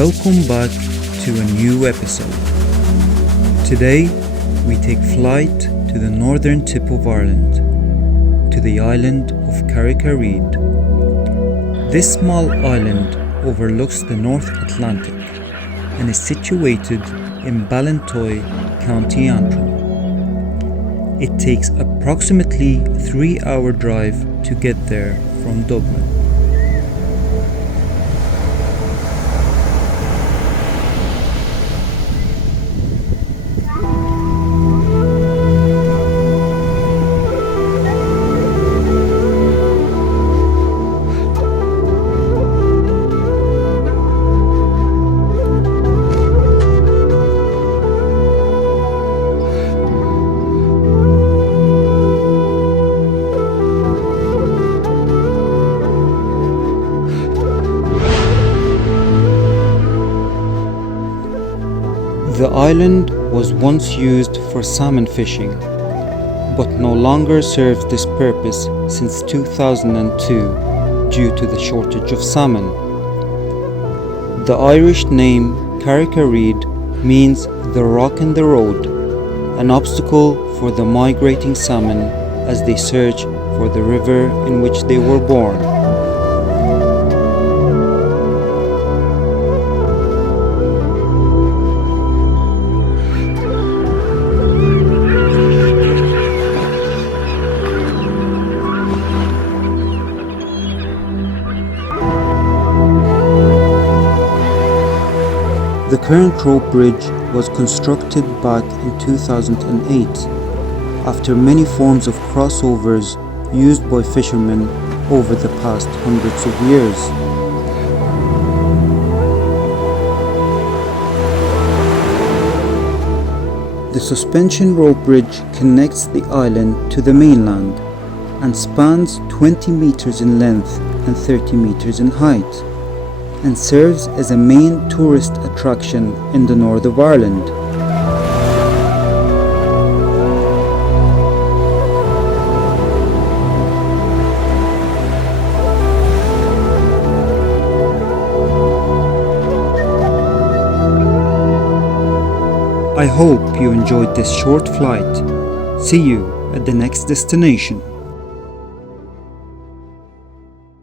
Welcome back to a new episode. Today, we take flight to the northern tip of Ireland, to the island of Carrick-a-Rede. This small island overlooks the North Atlantic and is situated in Ballintoy, County Antrim. It takes approximately a 3-hour drive to get there from Dublin. The island was once used for salmon fishing, but no longer serves this purpose since 2002 due to the shortage of salmon. The Irish name Carrick-a-Rede means the rock in the road, an obstacle for the migrating salmon as they search for the river in which they were born. The current rope bridge was constructed back in 2008 after many forms of crossovers used by fishermen over the past hundreds of years. The suspension rope bridge connects the island to the mainland and spans 20 meters in length and 30 meters in height, and serves as a main tourist attraction in the north of Ireland. I hope you enjoyed this short flight. See you at the next destination.